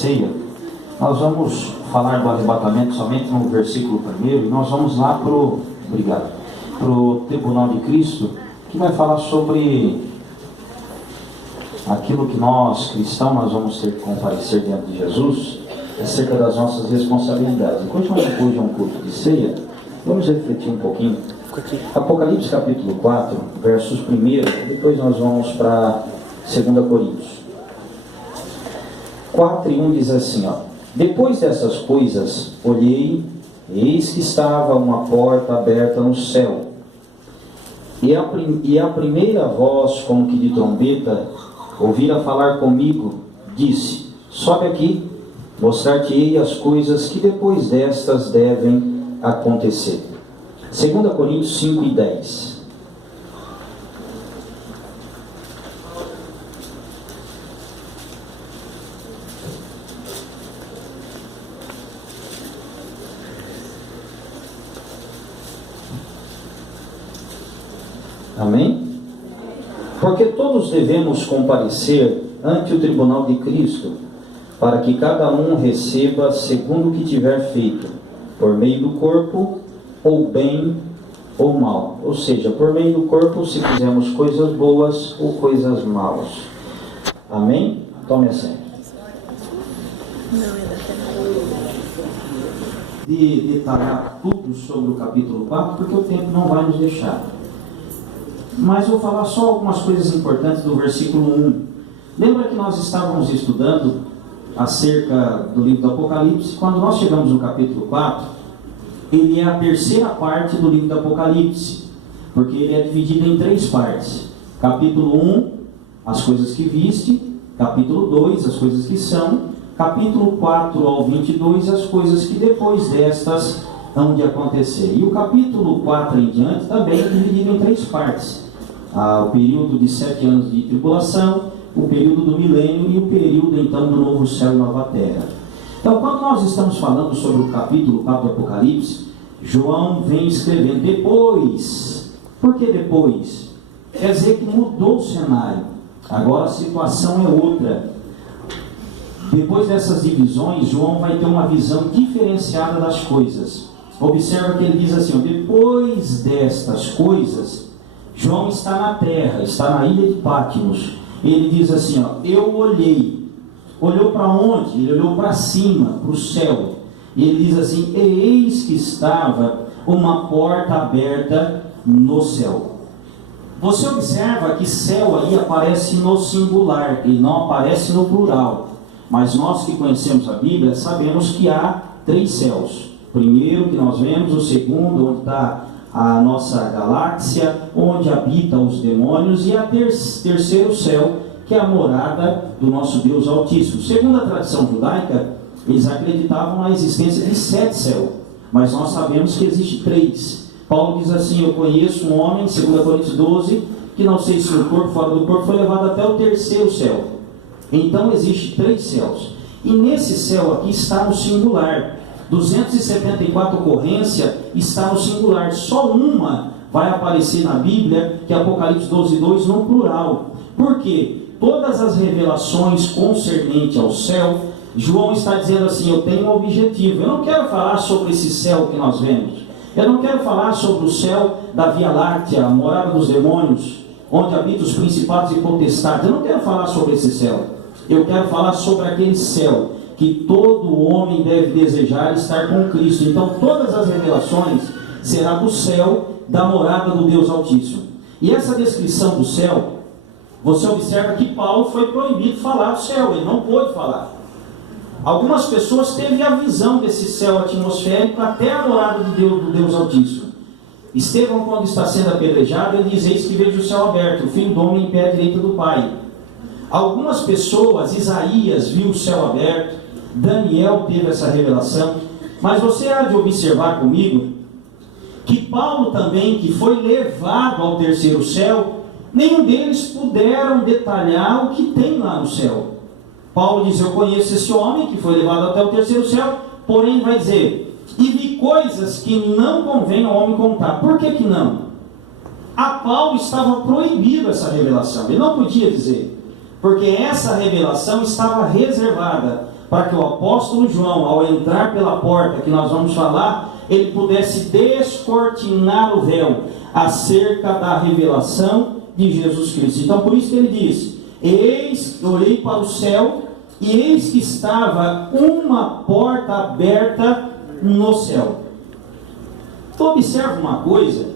ceia, nós vamos falar do arrebatamento somente no versículo 1, e nós vamos lá para o tribunal de Cristo, que vai falar sobre aquilo que nós, cristãos, nós vamos ter que comparecer diante de Jesus, acerca das nossas responsabilidades. Enquanto nós depois de um culto de ceia, vamos refletir um pouquinho. Apocalipse capítulo 4, versos 1, depois nós vamos para 2 Coríntios. 4:1 diz assim, depois dessas coisas, olhei, eis que estava uma porta aberta no céu, e a primeira voz, como que de trombeta, ouvira falar comigo, disse, sobe aqui, mostrar-te-ei as coisas que depois destas devem acontecer. 2 Coríntios 5:10. Amém? Porque todos devemos comparecer ante o tribunal de Cristo, para que cada um receba segundo o que tiver feito, por meio do corpo, ou bem ou mal. Ou seja, por meio do corpo, se fizermos coisas boas ou coisas malas. Amém? Tome assento. De detalhar tudo sobre o capítulo 4, porque o tempo não vai nos deixar. Mas vou falar só algumas coisas importantes do versículo 1. Lembra que nós estávamos estudando acerca do livro do Apocalipse? Quando nós chegamos no capítulo 4, ele é a terceira parte do livro do Apocalipse, porque ele é dividido em 3 partes. Capítulo 1, as coisas que viste. Capítulo 2, as coisas que são. Capítulo 4 ao 22, as coisas que depois destas hão de acontecer. E o capítulo 4 em diante também é dividido em 3 partes. O período de 7 anos de tribulação, o período do milênio e o período então do novo céu e nova terra. Então, quando nós estamos falando sobre o capítulo 4 do Apocalipse, João vem escrevendo depois. Por que depois? Quer dizer que mudou o cenário. Agora a situação é outra. Depois dessas divisões, João vai ter uma visão diferenciada das coisas. Observa que ele diz assim, depois destas coisas, João está na terra, está na ilha de Patmos. Ele diz assim, eu olhei. Olhou para onde? Ele olhou para cima, para o céu. E ele diz assim, eis que estava uma porta aberta no céu. Você observa que céu aí aparece no singular, ele não aparece no plural. Mas nós que conhecemos a Bíblia, sabemos que há 3 céus. O primeiro que nós vemos, o segundo, onde está a nossa galáxia, onde habitam os demônios, e a terceiro céu, que é a morada do nosso Deus Altíssimo. Segundo a tradição judaica, eles acreditavam na existência de 7 céus, mas nós sabemos que existe 3. Paulo diz assim, eu conheço um homem, 2 Coríntios 12, que não sei se no corpo, fora do corpo, foi levado até o terceiro céu. Então existe 3 céus. E nesse céu aqui está no singular. 274 ocorrência está no singular. Só uma vai aparecer na Bíblia, que é Apocalipse 12:2, no plural. Por quê? Todas as revelações concernentes ao céu, João está dizendo assim, eu tenho um objetivo. Eu não quero falar sobre esse céu que nós vemos. Eu não quero falar sobre o céu da Via Láctea, a morada dos demônios, onde habitam os principados e potestades. Eu não quero falar sobre esse céu. Eu quero falar sobre aquele céu que todo homem deve desejar estar com Cristo. Então todas as revelações será do céu, da morada do Deus Altíssimo. E essa descrição do céu, você observa que Paulo foi proibido de falar do céu, ele não pôde falar. Algumas pessoas teve a visão desse céu atmosférico até a morada de Deus, do Deus Altíssimo. Estevão, quando está sendo apedrejado, ele diz, eis que vejo o céu aberto, o Filho do homem em pé à direita do Pai. Algumas pessoas, Isaías viu o céu aberto, Daniel teve essa revelação, mas você há de observar comigo, que Paulo também, que foi levado ao terceiro céu, nenhum deles puderam detalhar o que tem lá no céu. Paulo diz, eu conheço esse homem que foi levado até o terceiro céu, porém vai dizer, e vi coisas que não convém ao homem contar. Por que não? A Paulo estava proibido essa revelação, ele não podia dizer, porque essa revelação estava reservada para que o apóstolo João, ao entrar pela porta, que nós vamos falar, ele pudesse descortinar o véu acerca da revelação de Jesus Cristo. Então, por isso que ele diz: eis, eu olhei para o céu, e eis que estava uma porta aberta no céu. Então, observe uma coisa,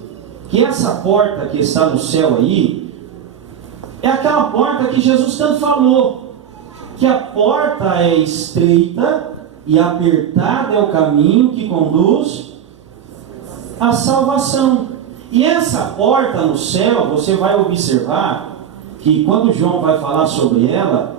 que essa porta que está no céu aí, é aquela porta que Jesus tanto falou, que a porta é estreita e apertado é o caminho que conduz à salvação. E essa porta no céu, você vai observar que quando João vai falar sobre ela,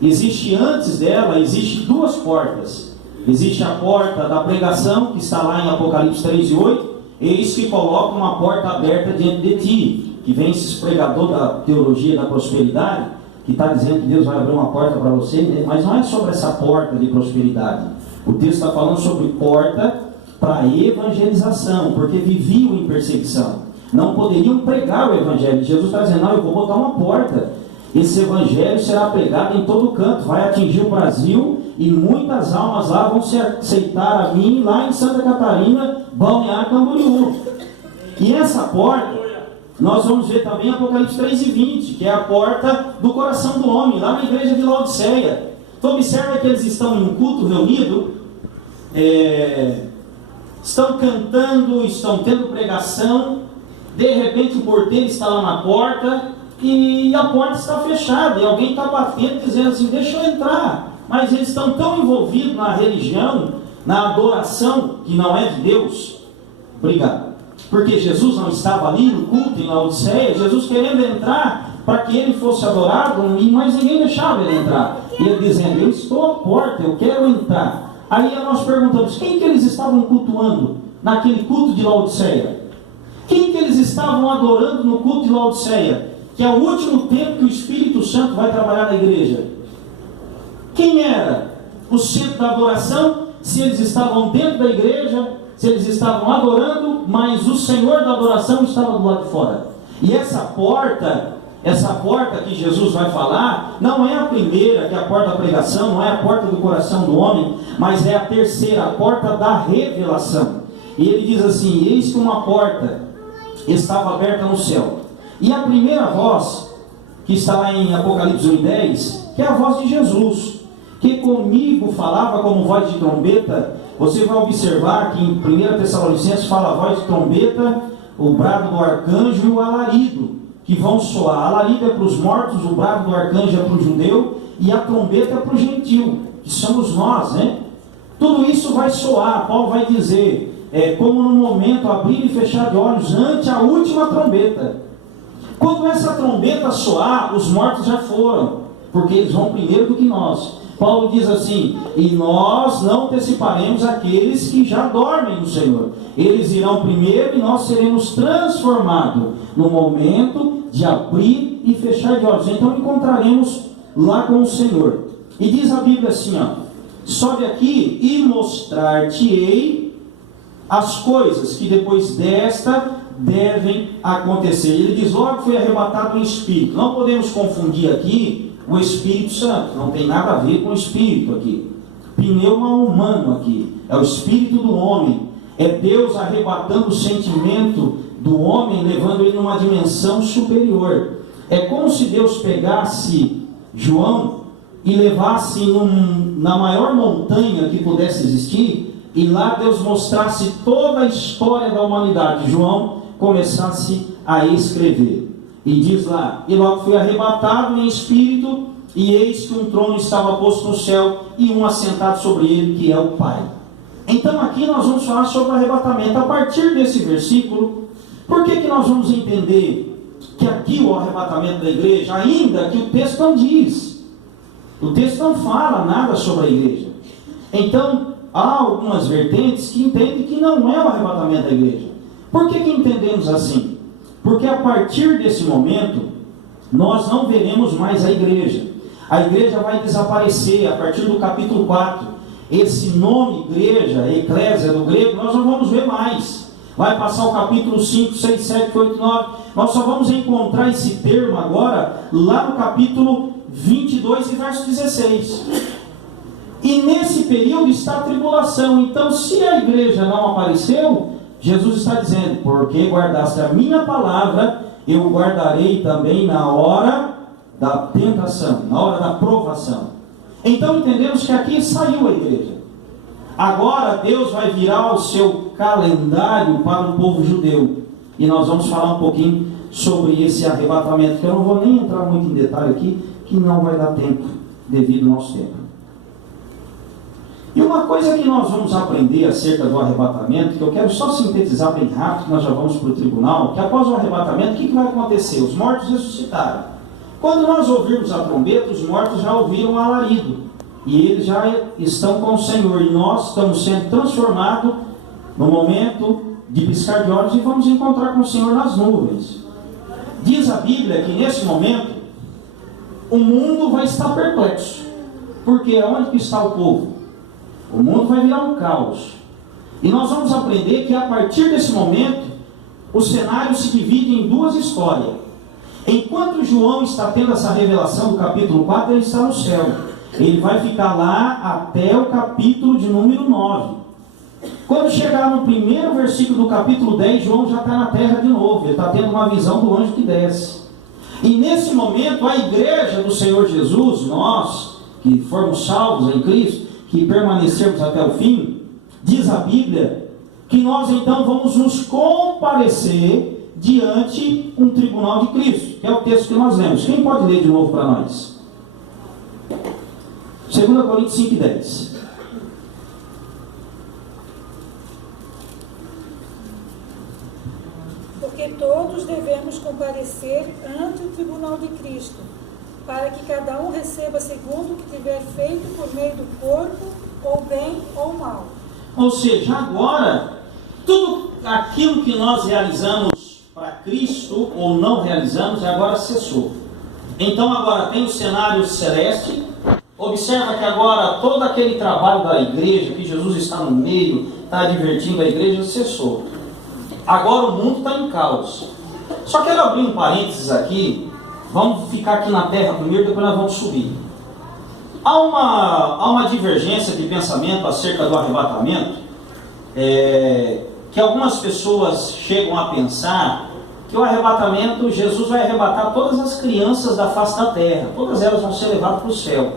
existe antes dela, existe duas portas. Existe a porta da pregação, que está lá em Apocalipse 3:8, eis que coloca uma porta aberta diante de ti, que vem esses pregador da teologia da prosperidade, que está dizendo que Deus vai abrir uma porta para você, mas não é sobre essa porta de prosperidade. O texto está falando sobre porta para evangelização, porque viviam em perseguição, não poderiam pregar o evangelho. Jesus está dizendo: não, eu vou botar uma porta, esse evangelho será pregado em todo canto, vai atingir o Brasil, e muitas almas lá vão se aceitar a mim, lá em Santa Catarina, Balneário Camboriú. E essa porta, nós vamos ver também em Apocalipse 3:20, que é a porta do coração do homem, lá na igreja de Laodiceia. Então observa que eles estão em um culto reunido, estão cantando, estão tendo pregação, de repente o porteiro está lá na porta, e a porta está fechada, e alguém está batendo, dizendo assim: deixa eu entrar. Mas eles estão tão envolvidos na religião, na adoração, que não é de Deus. Obrigado. Porque Jesus não estava ali no culto em Laodiceia, Jesus querendo entrar para que ele fosse adorado, mas ninguém deixava ele entrar. E ele dizendo: eu estou à porta, eu quero entrar. Aí nós perguntamos: quem que eles estavam cultuando naquele culto de Laodiceia? Quem que eles estavam adorando no culto de Laodiceia? Que é o último tempo que o Espírito Santo vai trabalhar na igreja. Quem era o centro da adoração? Se eles estavam dentro da igreja, se eles estavam adorando, mas o Senhor da adoração estava do lado de fora. E essa porta que Jesus vai falar, não é a primeira, que é a porta da pregação, não é a porta do coração do homem, mas é a terceira, a porta da revelação. E ele diz assim: eis que uma porta estava aberta no céu. E a primeira voz, que está lá em Apocalipse 1:10, que é a voz de Jesus, que comigo falava como voz de trombeta. Você vai observar que em 1 Tessalonicenses fala a voz de trombeta, o brado do arcanjo e o alarido, que vão soar. Alarido é para os mortos, o brado do arcanjo é para o judeu, e a trombeta é para o gentil, que somos nós, né? Tudo isso vai soar. Paulo vai dizer, como no momento abrir e fechar de olhos ante a última trombeta. Quando essa trombeta soar, os mortos já foram, porque eles vão primeiro do que nós. Paulo diz assim: e nós não anteciparemos aqueles que já dormem no Senhor. Eles irão primeiro e nós seremos transformados no momento de abrir e fechar de olhos. Então encontraremos lá com o Senhor. E diz a Bíblia assim, ó: sobe aqui e mostrar-te-ei as coisas que depois desta devem acontecer. Ele diz: logo foi arrebatado o Espírito. Não podemos confundir aqui o Espírito Santo, não tem nada a ver com o Espírito aqui. Pneuma humano aqui, é o Espírito do homem, é Deus arrebatando o sentimento do homem, levando ele numa dimensão superior. É como se Deus pegasse João e levasse na maior montanha que pudesse existir, e lá Deus mostrasse toda a história da humanidade. João começasse a escrever. E diz lá: e logo foi arrebatado em espírito, e eis que um trono estava posto no céu, e um assentado sobre ele, que é o Pai. Então aqui nós vamos falar sobre o arrebatamento. A partir desse versículo, por que nós vamos entender que aqui o arrebatamento da igreja, ainda que o texto não diz, o texto não fala nada sobre a igreja. Então há algumas vertentes que entendem que não é o arrebatamento da igreja. Por que entendemos assim? Porque a partir desse momento, nós não veremos mais a igreja. A igreja vai desaparecer a partir do capítulo 4. Esse nome igreja, eclésia do grego, nós não vamos ver mais. Vai passar o capítulo 5, 6, 7, 8, 9. Nós só vamos encontrar esse termo agora lá no capítulo 22 e verso 16. E nesse período está a tribulação. Então, se a igreja não apareceu, Jesus está dizendo: porque guardaste a minha palavra, eu guardarei também na hora da tentação, na hora da provação. Então entendemos que aqui saiu a igreja. Agora Deus vai virar o seu calendário para o povo judeu. E nós vamos falar um pouquinho sobre esse arrebatamento, que eu não vou nem entrar muito em detalhe aqui, que não vai dar tempo, devido ao nosso tempo. E uma coisa que nós vamos aprender acerca do arrebatamento, que eu quero só sintetizar bem rápido, nós já vamos para o tribunal, que após o arrebatamento, o que vai acontecer? Os mortos ressuscitaram. Quando nós ouvirmos a trombeta, os mortos já ouviram o alarido, e eles já estão com o Senhor, e nós estamos sendo transformados no momento de piscar de olhos, e vamos encontrar com o Senhor nas nuvens. Diz a Bíblia que nesse momento, o mundo vai estar perplexo, porque onde que está o povo? O mundo vai virar um caos. E nós vamos aprender que a partir desse momento, o cenário se divide em duas histórias. Enquanto João está tendo essa revelação do capítulo 4, ele está no céu. Ele vai ficar lá até o capítulo de número 9. Quando chegar no primeiro versículo do capítulo 10, João já está na terra de novo. Ele está tendo uma visão do anjo que desce. E nesse momento, a igreja do Senhor Jesus, nós que formos salvos em Cristo, que permanecermos até o fim, diz a Bíblia que nós então vamos nos comparecer diante um tribunal de Cristo, que é o texto que nós lemos. Quem pode ler de novo para nós? 2 Coríntios 5:10. Porque todos devemos comparecer ante o tribunal de Cristo, para que cada um receba segundo o que tiver feito por meio do corpo, ou bem ou mal. Ou seja, agora, tudo aquilo que nós realizamos para Cristo, ou não realizamos, agora cessou. Então agora tem o cenário celeste. Observa que agora todo aquele trabalho da igreja, que Jesus está no meio, está divertindo a igreja, cessou. Agora o mundo está em caos. Só quero abrir um parênteses aqui. Vamos ficar aqui na terra primeiro, depois nós vamos subir. Há uma divergência de pensamento acerca do arrebatamento, que algumas pessoas chegam a pensar que o arrebatamento, Jesus vai arrebatar todas as crianças da face da terra, todas elas vão ser levadas para o céu.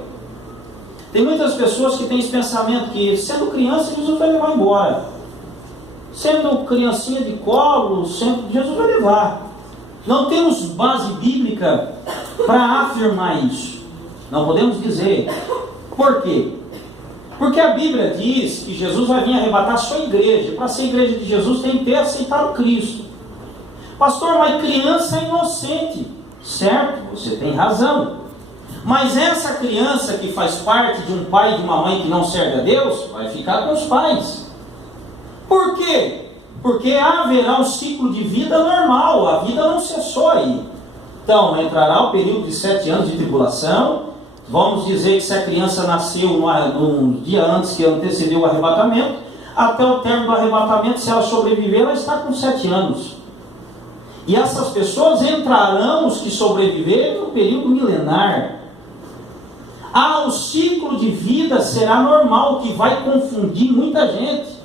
Tem muitas pessoas que têm esse pensamento que, sendo criança, Jesus vai levar embora. Sendo criancinha de colo, Jesus vai levar. Não temos base bíblica para afirmar isso. Não podemos dizer. Por quê? Porque a Bíblia diz que Jesus vai vir arrebatar a sua igreja. Para ser igreja de Jesus tem que ter aceitado Cristo. Pastor, mas criança é inocente. Certo, você tem razão. Mas essa criança que faz parte de um pai e de uma mãe que não serve a Deus, vai ficar com os pais. Por quê? Porque haverá um ciclo de vida normal, a vida não cessou aí. Então, entrará o período de 7 anos de tribulação. Vamos dizer que se a criança nasceu no dia antes que antecedeu o arrebatamento, até o término do arrebatamento, se ela sobreviver, ela está com 7 anos. E essas pessoas entrarão, os que sobreviverem, no período milenar. O ciclo de vida será normal, que vai confundir muita gente.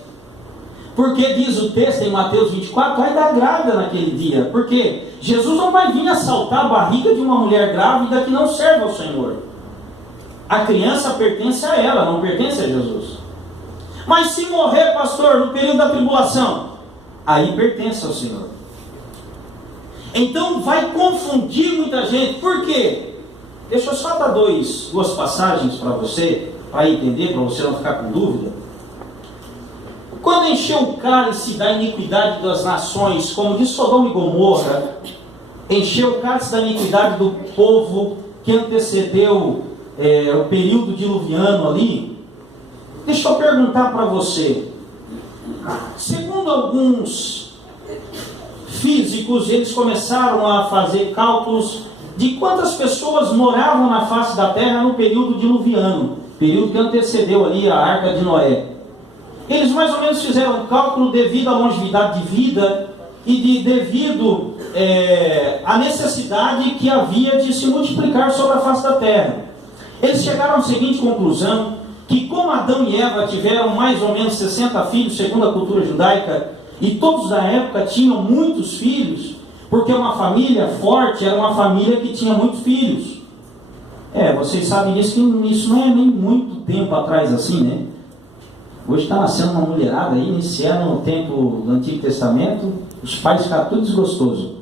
Porque diz o texto em Mateus 24, vai dar grávida naquele dia. Porque Jesus não vai vir assaltar a barriga de uma mulher grávida que não serve ao Senhor. A criança pertence a ela, não pertence a Jesus. Mas se morrer, pastor, no período da tribulação, aí pertence ao Senhor. Então vai confundir muita gente. Por quê? Deixa eu só dar duas passagens para você, para entender, para você não ficar com dúvida. Quando encheu o cálice da iniquidade das nações, como de Sodoma e Gomorra, encheu o cálice da iniquidade do povo que antecedeu o período diluviano ali, deixa eu perguntar para você. Segundo alguns físicos, eles começaram a fazer cálculos de quantas pessoas moravam na face da terra no período diluviano, período que antecedeu ali a Arca de Noé. Eles mais ou menos fizeram um cálculo devido à longevidade de vida e devido à necessidade que havia de se multiplicar sobre a face da terra. Eles chegaram à seguinte conclusão, que como Adão e Eva tiveram mais ou menos 60 filhos, segundo a cultura judaica, e todos da época tinham muitos filhos, porque uma família forte era uma família que tinha muitos filhos. Vocês sabem disso, que isso não é nem muito tempo atrás assim, né? Hoje está nascendo uma mulherada aí, nesse ano, no tempo do Antigo Testamento, os pais ficaram tudo desgostosos.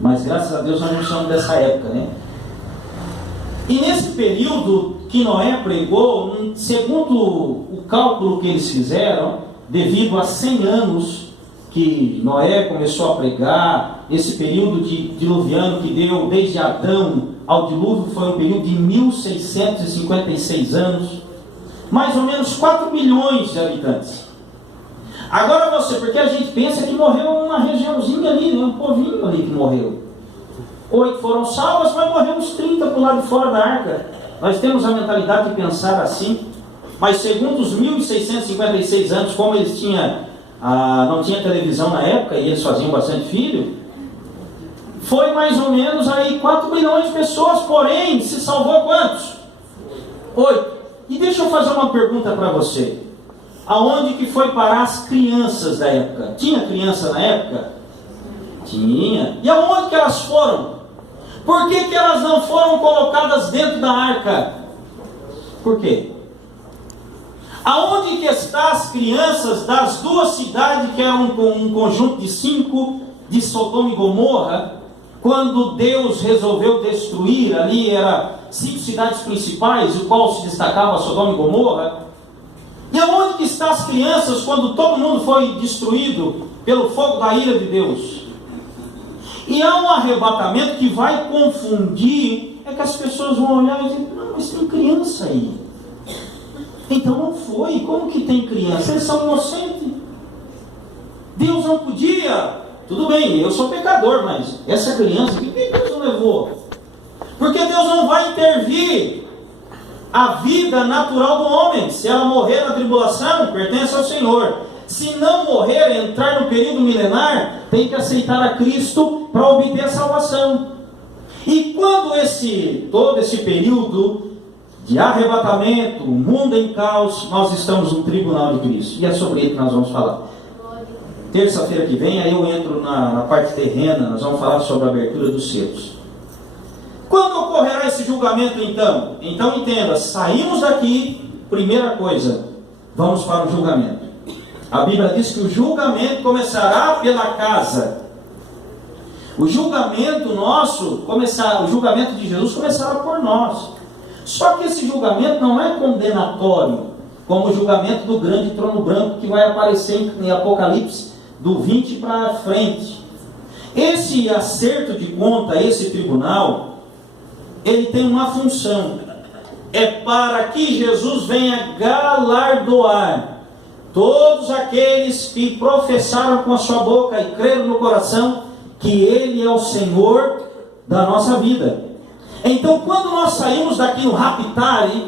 Mas graças a Deus nós não somos dessa época, né? E nesse período que Noé pregou, segundo o cálculo que eles fizeram, devido a 100 anos que Noé começou a pregar, esse período diluviano que deu desde Adão ao dilúvio foi um período de 1656 anos, mais ou menos 4 milhões de habitantes. Agora porque a gente pensa que morreu uma regiãozinha ali, né? Um povinho ali que morreu. 8 foram salvas, mas morreu uns 30 para o lado de fora da arca. Nós temos a mentalidade de pensar assim, mas segundo os 1656 anos, como eles não tinha televisão na época e eles faziam bastante filho, foi mais ou menos aí 4 milhões de pessoas, porém, se salvou quantos? 8. E deixa eu fazer uma pergunta para você. Aonde que foi parar as crianças da época? Tinha criança na época? Tinha. E aonde que elas foram? Por que elas não foram colocadas dentro da arca? Por quê? Aonde que estão as crianças das 2 cidades, que eram um conjunto de 5, de Sodoma e Gomorra, quando Deus resolveu destruir, ali eram 5 cidades principais, o qual se destacava Sodoma e Gomorra? E aonde que estão as crianças quando todo mundo foi destruído pelo fogo da ira de Deus? E há um arrebatamento que vai confundir, que as pessoas vão olhar e dizer, não, mas tem criança aí. Então não foi, como que tem criança? Eles são inocentes. Deus não podia, tudo bem, eu sou pecador, mas essa criança, por que Deus não levou? Porque Deus não vai intervir a vida natural do homem. Se ela morrer na tribulação, pertence ao Senhor. Se não morrer, entrar no período milenar, tem que aceitar a Cristo para obter a salvação. E quando todo esse período de arrebatamento, o mundo em caos, nós estamos no tribunal de Cristo. E é sobre ele que nós vamos falar. Terça-feira que vem, aí eu entro na parte terrena, nós vamos falar sobre a abertura dos selos. Quando ocorrerá esse julgamento então? Então entenda, saímos daqui, primeira coisa, vamos para o julgamento. A Bíblia diz que o julgamento começará pela casa. O julgamento o julgamento de Jesus começará por nós. Só que esse julgamento não é condenatório, como o julgamento do grande trono branco que vai aparecer em Apocalipse do 20 para frente. Esse acerto de conta, esse tribunal, ele tem uma função. É para que Jesus venha galardoar todos aqueles que professaram com a sua boca e creram no coração que Ele é o Senhor da nossa vida. Então, quando nós saímos daqui no raptare,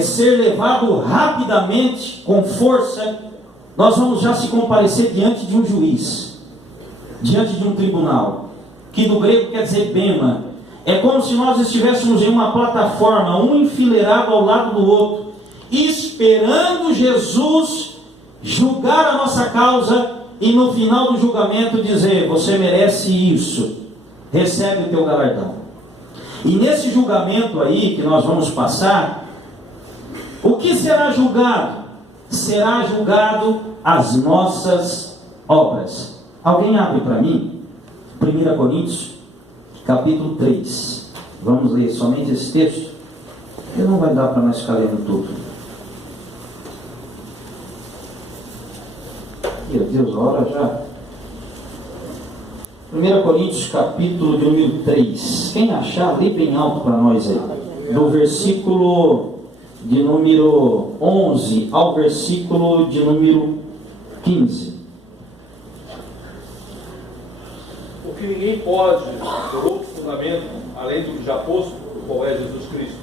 ser levado rapidamente, com força, nós vamos já se comparecer diante de um juiz, diante de um tribunal, que do grego quer dizer bema. É como se nós estivéssemos em uma plataforma, um enfileirado ao lado do outro, esperando Jesus julgar a nossa causa e no final do julgamento dizer, você merece isso, recebe o teu galardão. E nesse julgamento aí que nós vamos passar, o que será julgado? Será julgado as nossas obras. Alguém abre para mim 1 Coríntios capítulo 3. Vamos ler somente esse texto, porque não vai dar para nós ficar lendo tudo. Meu Deus, a hora já. 1 Coríntios capítulo de número 3. Quem achar, lê bem alto para nós aí. Do versículo de número 11 ao versículo de número 15. Porque ninguém pode por outro fundamento, além do que já posto, o qual é Jesus Cristo.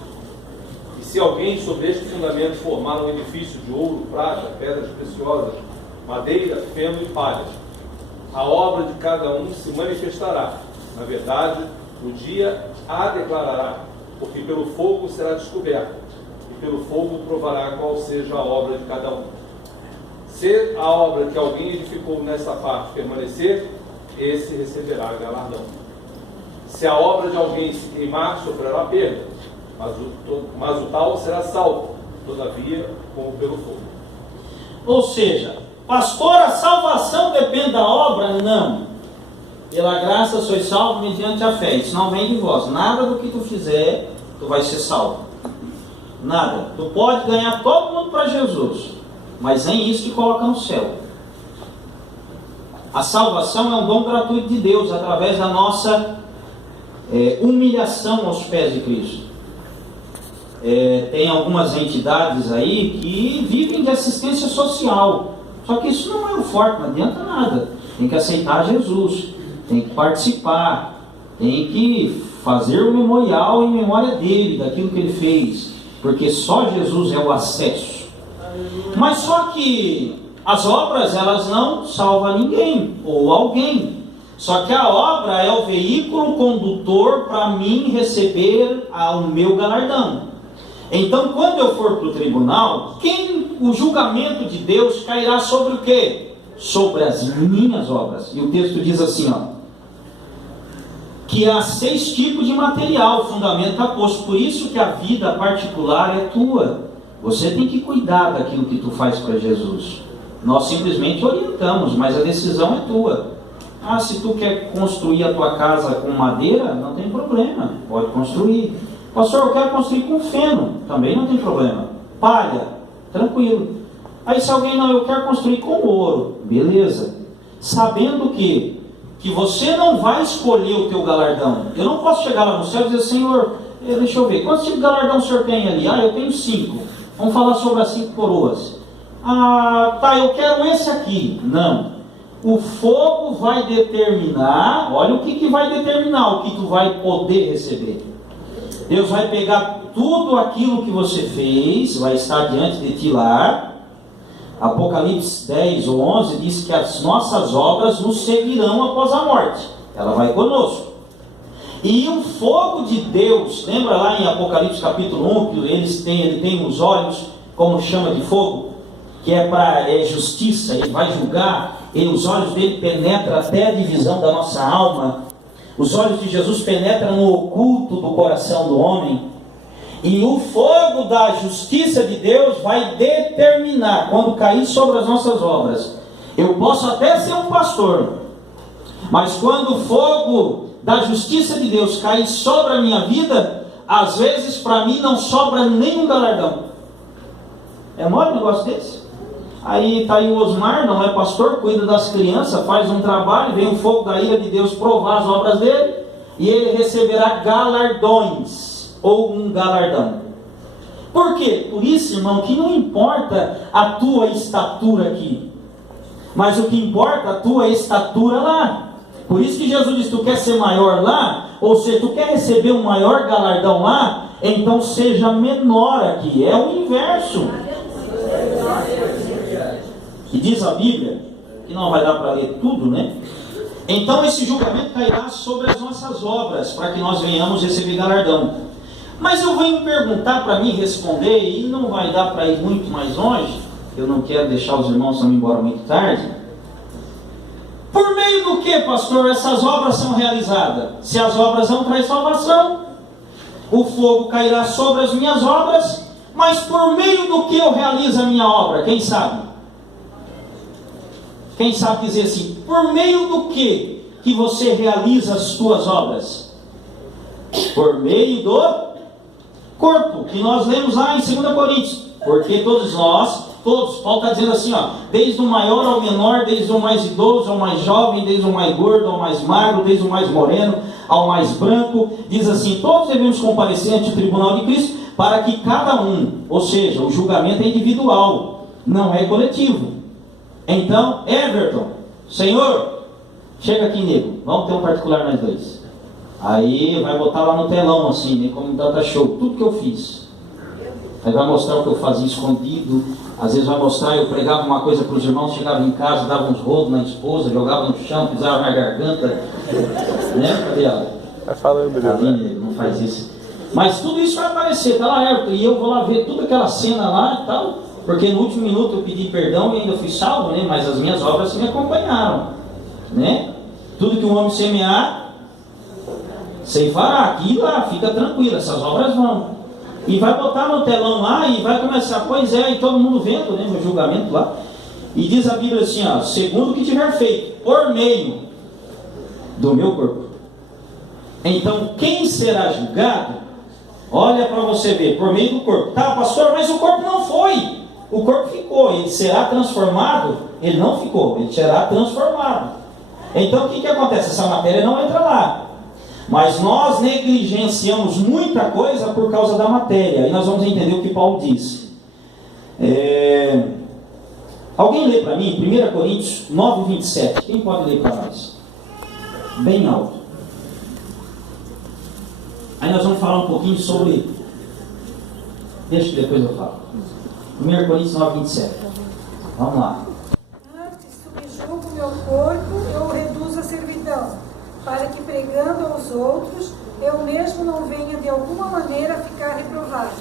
E se alguém sobre este fundamento formar um edifício de ouro, prata, pedras preciosas, madeira, feno e palha, a obra de cada um se manifestará. Na verdade, o dia a declarará, porque pelo fogo será descoberto. E pelo fogo provará qual seja a obra de cada um. Se a obra que alguém edificou nessa parte permanecer, esse receberá galardão. Se a obra de alguém se queimar, sofrerá perda, mas o tal será salvo, todavia, como pelo fogo. Ou seja, pastor, a salvação depende da obra? Não. Pela graça sois salvo mediante a fé. Isso não vem de vós. Nada do que tu fizer, tu vai ser salvo. Nada. Tu pode ganhar todo mundo para Jesus, mas nem isso te coloca no céu. A salvação é um dom gratuito de Deus, através da nossa humilhação aos pés de Cristo. Tem algumas entidades aí que vivem de assistência social. Só que isso não é o forte, não adianta nada. Tem que aceitar Jesus, tem que participar, tem que fazer o memorial em memória dele, daquilo que ele fez, porque só Jesus é o acesso. Mas só que as obras, elas não salvam ninguém ou alguém. Só que a obra é o veículo condutor para mim receber o meu galardão. Então, quando eu for para o tribunal, o julgamento de Deus cairá sobre o quê? Sobre as minhas obras. E o texto diz assim, que há 6 tipos de material, o fundamento está posto. Por isso que a vida particular é tua. Você tem que cuidar daquilo que tu faz para Jesus. Nós simplesmente orientamos, mas a decisão é tua. Se tu quer construir a tua casa com madeira, não tem problema, pode construir. Pastor, eu quero construir com feno, também não tem problema. Palha, tranquilo. Aí se alguém, não, eu quero construir com ouro, beleza. Sabendo que você não vai escolher o teu galardão. Eu não posso chegar lá no céu e dizer, Senhor, deixa eu ver, quantos tipos de galardão o Senhor tem ali? Eu tenho 5. Vamos falar sobre as 5 coroas. Eu quero esse aqui. Não. O fogo vai determinar, olha o que vai determinar o que tu vai poder receber. Deus vai pegar tudo aquilo que você fez, vai estar diante de ti lá. Apocalipse 10 ou 11 diz que as nossas obras nos seguirão após a morte. Ela vai conosco. E o fogo de Deus, lembra lá em Apocalipse capítulo 1, que ele tem os olhos como chama de fogo, que é justiça, ele vai julgar, e os olhos dele penetram até a divisão da nossa alma. Os olhos de Jesus penetram no oculto do coração do homem. E o fogo da justiça de Deus vai determinar, quando cair sobre as nossas obras. Eu posso até ser um pastor, mas quando o fogo da justiça de Deus cair sobre a minha vida, às vezes para mim não sobra nenhum galardão. É mole um negócio desse? Aí está aí o Osmar, não é pastor, cuida das crianças, faz um trabalho, vem o fogo da ira de Deus provar as obras dele, e ele receberá galardões, ou um galardão. Por quê? Por isso, irmão, que não importa a tua estatura aqui, mas o que importa é a tua estatura lá. Por isso que Jesus disse, tu quer ser maior lá, ou seja, tu quer receber um maior galardão lá, então seja menor aqui. É o inverso. E diz a Bíblia, que não vai dar para ler tudo, né? Então esse julgamento cairá sobre as nossas obras, para que nós venhamos receber galardão. Mas eu venho perguntar para mim responder, e não vai dar para ir muito mais longe, eu não quero deixar os irmãos também embora muito tarde. Por meio do que, pastor, essas obras são realizadas? Se as obras não trazem salvação, o fogo cairá sobre as minhas obras, mas por meio do que eu realizo a minha obra? Quem sabe? Quem sabe dizer assim, por meio do que você realiza as suas obras? Por meio do corpo, que nós lemos lá em 2 Coríntios. Porque todos, Paulo está dizendo assim, desde o maior ao menor, desde o mais idoso ao mais jovem, desde o mais gordo ao mais magro, desde o mais moreno ao mais branco, diz assim, todos devemos comparecer ante o tribunal de Cristo, para que cada um, ou seja, o julgamento é individual, não é coletivo. Então, Everton, Senhor, chega aqui, nego, vamos ter um particular nós dois. Aí vai botar lá no telão assim, né, como data show, tudo que eu fiz. Aí vai mostrar o que eu fazia escondido, às vezes vai mostrar, eu pregava uma coisa para os irmãos, chegava em casa, dava uns rolos na esposa, jogava no chão, pisava na garganta, né, cadê ela? Vai falando, né? Não faz isso. Mas tudo isso vai aparecer, tá lá, e eu vou lá ver toda aquela cena lá e tal, porque no último minuto eu pedi perdão e ainda fui salvo, né? Mas as minhas obras me acompanharam, né? Tudo que um homem semear, ceifará. Aqui lá, fica tranquilo, essas obras vão. E vai botar no telão lá e vai começar, pois é, e todo mundo vendo, né? No julgamento lá. E diz a Bíblia assim, ó, segundo o que tiver feito, por meio do meu corpo. Então, quem será julgado? Olha para você ver, por meio do corpo. Tá, pastor, mas o corpo não foi. O corpo ficou, ele será transformado. Ele não ficou, ele será transformado. Então, o que acontece? Essa matéria não entra lá. Mas nós negligenciamos muita coisa por causa da matéria. E nós vamos entender o que Paulo disse. Alguém lê para mim 1 Coríntios 9, 27. Quem pode ler para nós? Bem alto. Aí nós vamos falar um pouquinho sobre... Deixa que depois eu falo. 1 Coríntios 9, 27. Vamos lá. Antes subjugo o meu corpo, eu o reduzo à servidão, para que pregando aos outros, eu mesmo não venha de alguma maneira a ficar reprovado.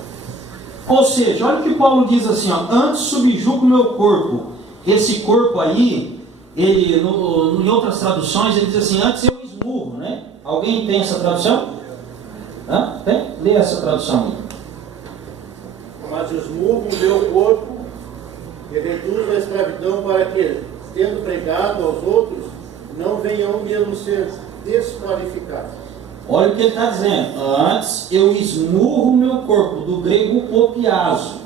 Ou seja, olha o que Paulo diz assim, ó, antes subjugo o meu corpo. Esse corpo aí, ele, em outras traduções, ele diz assim, antes eu esmurro, né? Alguém tem essa tradução? Hã? Tem? Lê essa tradução aí. Mas esmurro o meu corpo e reduzo a escravidão para que, tendo pregado aos outros, não venham mesmo ser desqualificados. Olha o que ele está dizendo. Antes eu esmurro o meu corpo, do grego popiazo.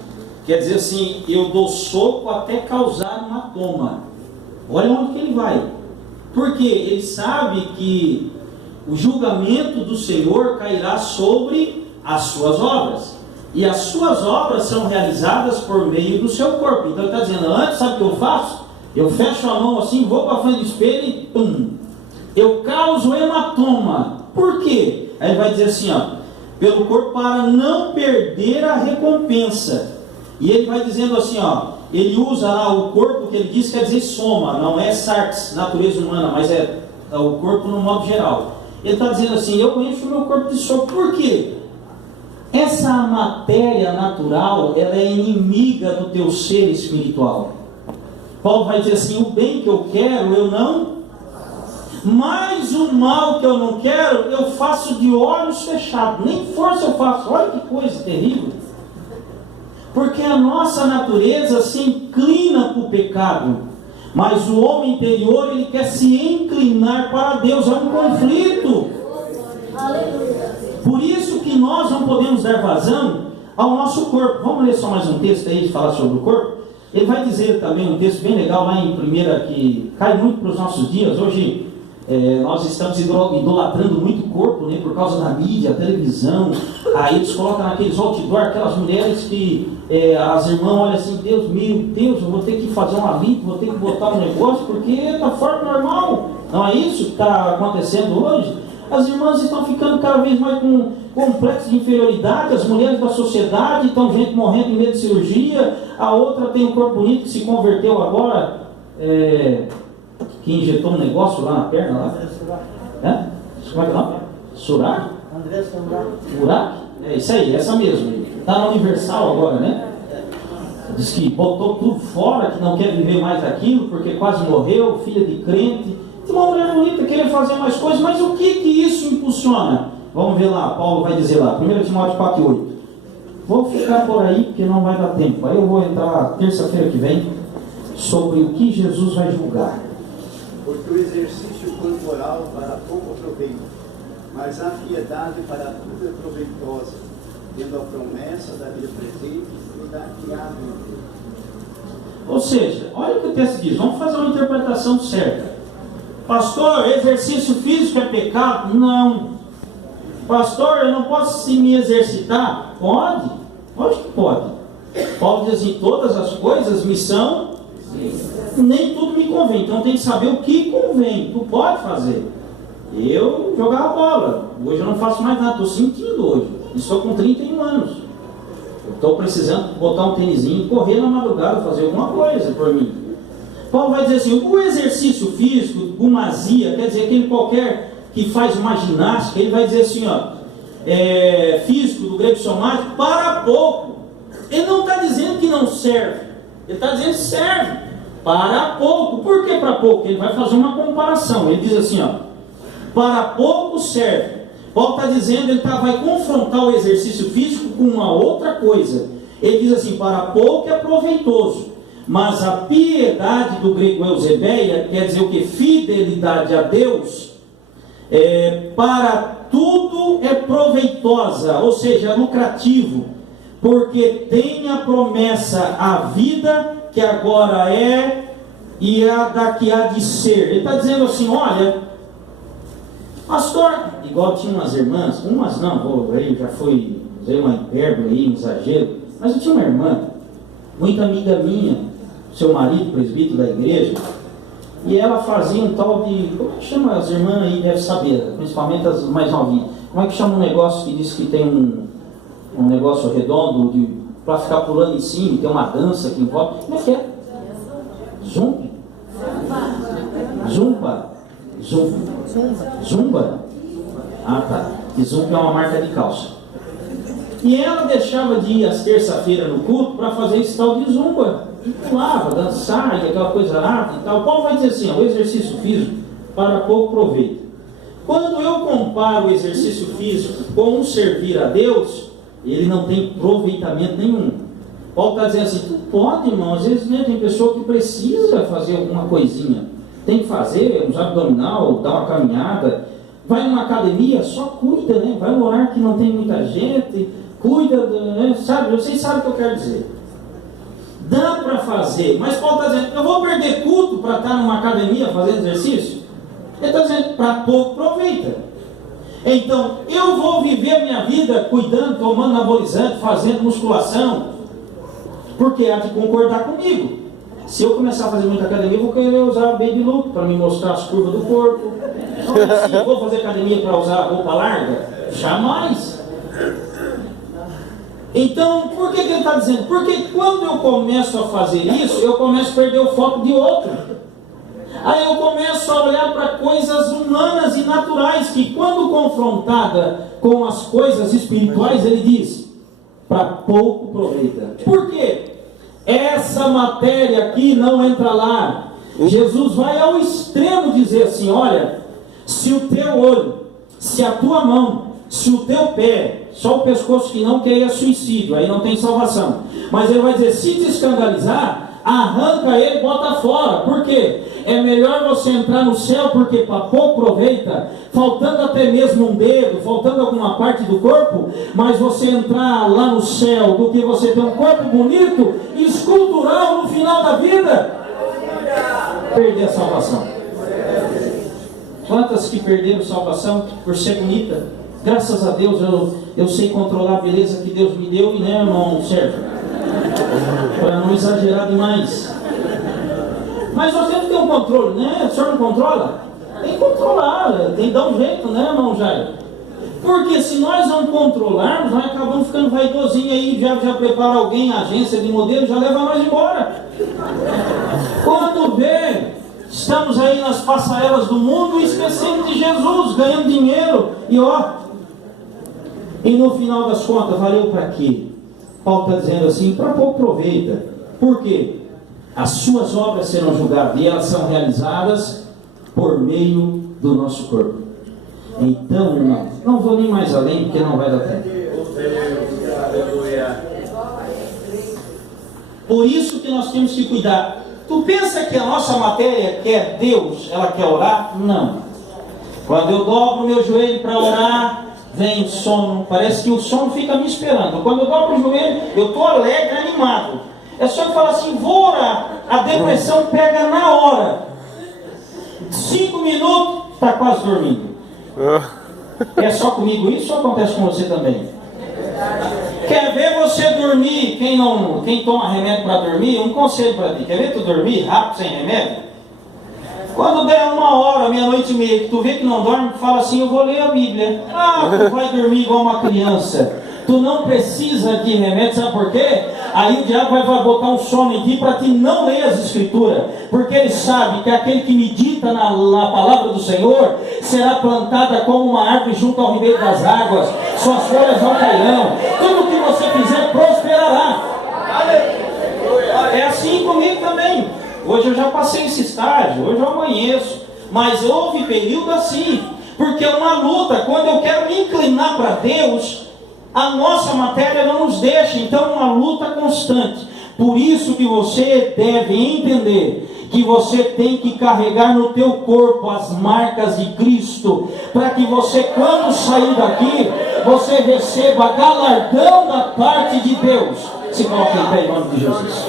Quer dizer assim, eu dou soco até causar hematoma. Olha onde que ele vai. Porque ele sabe que o julgamento do Senhor cairá sobre as suas obras. E as suas obras são realizadas por meio do seu corpo. Então ele está dizendo, antes sabe o que eu faço? Eu fecho a mão assim, vou para frente do espelho e pum! Eu causo hematoma. Por quê? Aí ele vai dizer assim, ó, pelo corpo para não perder a recompensa. E ele vai dizendo assim, ó, ele usa lá o corpo que ele diz, quer dizer soma, não é sarx, natureza humana, mas é o corpo no modo geral. Ele está dizendo assim, eu encho o meu corpo de soco. Por quê? Essa matéria natural, ela é inimiga do teu ser espiritual. Paulo vai dizer assim, o bem que eu quero, eu não... Mas o mal que eu não quero, eu faço de olhos fechados. Nem força eu faço. Olha que coisa terrível. Porque a nossa natureza se inclina para o pecado. Mas o homem interior, ele quer se inclinar para Deus. É um conflito. Por isso que nós não podemos dar vazão ao nosso corpo. Vamos ler só mais um texto aí de falar sobre o corpo. Ele vai dizer também um texto bem legal lá em 1, que cai muito para os nossos dias. Hoje nós estamos idolatrando muito o corpo, né, por causa da mídia, a televisão. Aí eles colocam naqueles outdoor aquelas mulheres que as irmãs olham assim, Deus, meu Deus, eu vou ter que fazer uma limpa, vou ter que botar um negócio, porque está fora do normal. Não é isso que está acontecendo hoje? As irmãs estão ficando cada vez mais com complexo de inferioridade, as mulheres da sociedade, estão gente morrendo em meio de cirurgia, a outra tem um corpo bonito que se converteu agora, que injetou um negócio lá na perna, lá. Como é que é o nome? Surak? André Surak. Surak? É isso aí, essa mesmo. Está na Universal agora, né? Diz que botou tudo fora, que não quer viver mais aquilo, porque quase morreu, filha de crente. Tem uma mulher bonita, querer fazer mais coisas, mas o que isso impulsiona? Vamos ver lá, Paulo vai dizer lá, 1 Timóteo 4,8. Vou ficar por aí, porque não vai dar tempo. Aí eu vou entrar terça-feira que vem sobre o que Jesus vai julgar. Porque o exercício corporal para pouco proveito, mas a piedade para tudo é proveitosa, tendo a promessa da vida presente e da que há de vir. Ou seja, olha o que o texto diz, vamos fazer uma interpretação certa. Pastor, exercício físico é pecado? Não. Pastor, eu não posso se me exercitar? Pode. Lógico que pode. Paulo diz assim, todas as coisas me são... Nem tudo me convém. Então tem que saber o que convém. Tu pode fazer. Eu jogava bola. Hoje eu não faço mais nada. Estou sentindo hoje. Estou com 31 anos. Eu estou precisando botar um tênisinho e correr na madrugada, fazer alguma coisa por mim. Paulo vai dizer assim, o exercício físico, gumazia, quer dizer aquele qualquer que faz uma ginástica, ele vai dizer assim, ó, físico, do grego somático, para pouco. Ele não está dizendo que não serve, ele está dizendo que serve para pouco. Por que para pouco? Ele vai fazer uma comparação. Ele diz assim, ó, para pouco serve. Paulo está dizendo, ele vai confrontar o exercício físico com uma outra coisa. Ele diz assim, para pouco é proveitoso, mas a piedade do grego eusebeia, quer dizer o que? Fidelidade a Deus, para tudo é proveitosa, ou seja, é lucrativo, porque tem a promessa, a vida que agora é e a da que há de ser. Ele está dizendo assim, olha, pastor, igual tinha umas irmãs, umas não, aí já foi uma hipérbole aí, um exagero, mas eu tinha uma irmã, muito amiga minha, seu marido, presbítero da igreja, e ela fazia um tal de, como é que chama as irmãs aí, deve saber, principalmente as mais novinhas, como é que chama um negócio que diz que tem um negócio redondo para ficar pulando em cima, tem uma dança que envolve, como é que é? Zumba? Ah, tá. E Zumba é uma marca de calça. E ela deixava de ir às terça-feiras no culto para fazer esse tal de Zumba. E pulava, dançar, e aquela coisa rápida e tal. Paulo vai dizer assim, o exercício físico para pouco proveito. Quando eu comparo o exercício físico com o servir a Deus, ele não tem aproveitamento nenhum. Paulo está dizendo assim, tu pode, irmão, às vezes tem pessoa que precisa fazer alguma coisinha, tem que fazer uns abdominal, dar uma caminhada, vai numa academia, só cuida, né? Vai num lugar que não tem muita gente, cuida, né? Sabe? Vocês sabem o que eu quero dizer. Dá para fazer, mas Paulo está dizendo, eu vou perder culto para estar numa academia fazendo exercício? Ele está dizendo, para pouco aproveita. Então, eu vou viver a minha vida cuidando, tomando anabolizante, fazendo musculação, porque há de concordar comigo. Se eu começar a fazer muita academia, eu vou querer usar baby look para me mostrar as curvas do corpo. Então, se eu vou fazer academia para usar roupa larga, jamais. Então, por que ele está dizendo? Porque quando eu começo a fazer isso, eu começo a perder o foco de outro. Aí eu começo a olhar para coisas humanas e naturais, que quando confrontada com as coisas espirituais, ele diz, para pouco aproveita. Por quê? Essa matéria aqui não entra lá. Jesus vai ao extremo dizer assim, olha, se o teu olho, se a tua mão, se o teu pé, só o pescoço que não, que aí é suicídio, aí não tem salvação. Mas ele vai dizer, se te escandalizar, arranca ele e bota fora. Por quê? É melhor você entrar no céu, porque para pouco aproveita, faltando até mesmo um dedo, faltando alguma parte do corpo, mas você entrar lá no céu, do que você ter um corpo bonito, escultural no final da vida, perder a salvação. Quantas que perderam salvação por ser bonita? Graças a Deus eu sei controlar a beleza que Deus me deu, e né, irmão Sérgio? Para não exagerar demais. Mas nós temos que ter um controle, né? O senhor não controla? Tem que controlar, tem que dar um jeito, né, irmão Jair? Porque se nós não controlarmos, nós acabamos ficando vaidosinho aí, já prepara alguém, a agência de modelo, já leva nós embora. Quando vê, estamos aí nas passarelas do mundo, esquecendo de Jesus, ganhando dinheiro, e no final das contas, valeu para quê? Paulo está dizendo assim, para pouco aproveita. Por quê? As suas obras serão julgadas e elas são realizadas por meio do nosso corpo. Então, irmão, não vou nem mais além, porque não vai dar tempo. Por isso que nós temos que cuidar. Tu pensa que a nossa matéria quer Deus, ela quer orar? Não. Quando eu dobro o meu joelho para orar, vem o sono. Parece que o sono fica me esperando. Quando eu dobro o joelho, eu estou alegre, animado. É só eu falar assim, vou orar. A depressão pega na hora. 5 minutos, está quase dormindo. É só comigo isso ou acontece com você também? Quer ver você dormir? Quem toma remédio para dormir, um conselho para ti. Quer ver tu dormir rápido, sem remédio? Quando der 1h, meia-noite e meia, que tu vê que não dorme, fala assim, eu vou ler a Bíblia. Tu vai dormir igual uma criança. Tu não precisa de remédio, sabe por quê? Aí o diabo vai botar um sono em ti para ti não ler as Escrituras, porque ele sabe que aquele que medita na palavra do Senhor será plantada como uma árvore junto ao ribeiro das águas, suas folhas não cairão, tudo que você fizer prosperará. É assim comigo também. Hoje eu já passei esse estágio, hoje eu amanheço, mas houve período assim, porque é uma luta. Quando eu quero me inclinar para Deus, a nossa matéria não nos deixa, então é uma luta constante. Por isso que você deve entender que você tem que carregar no teu corpo as marcas de Cristo, para que você, quando sair daqui, você receba galardão da parte de Deus. Se coloque em pé em nome de Jesus.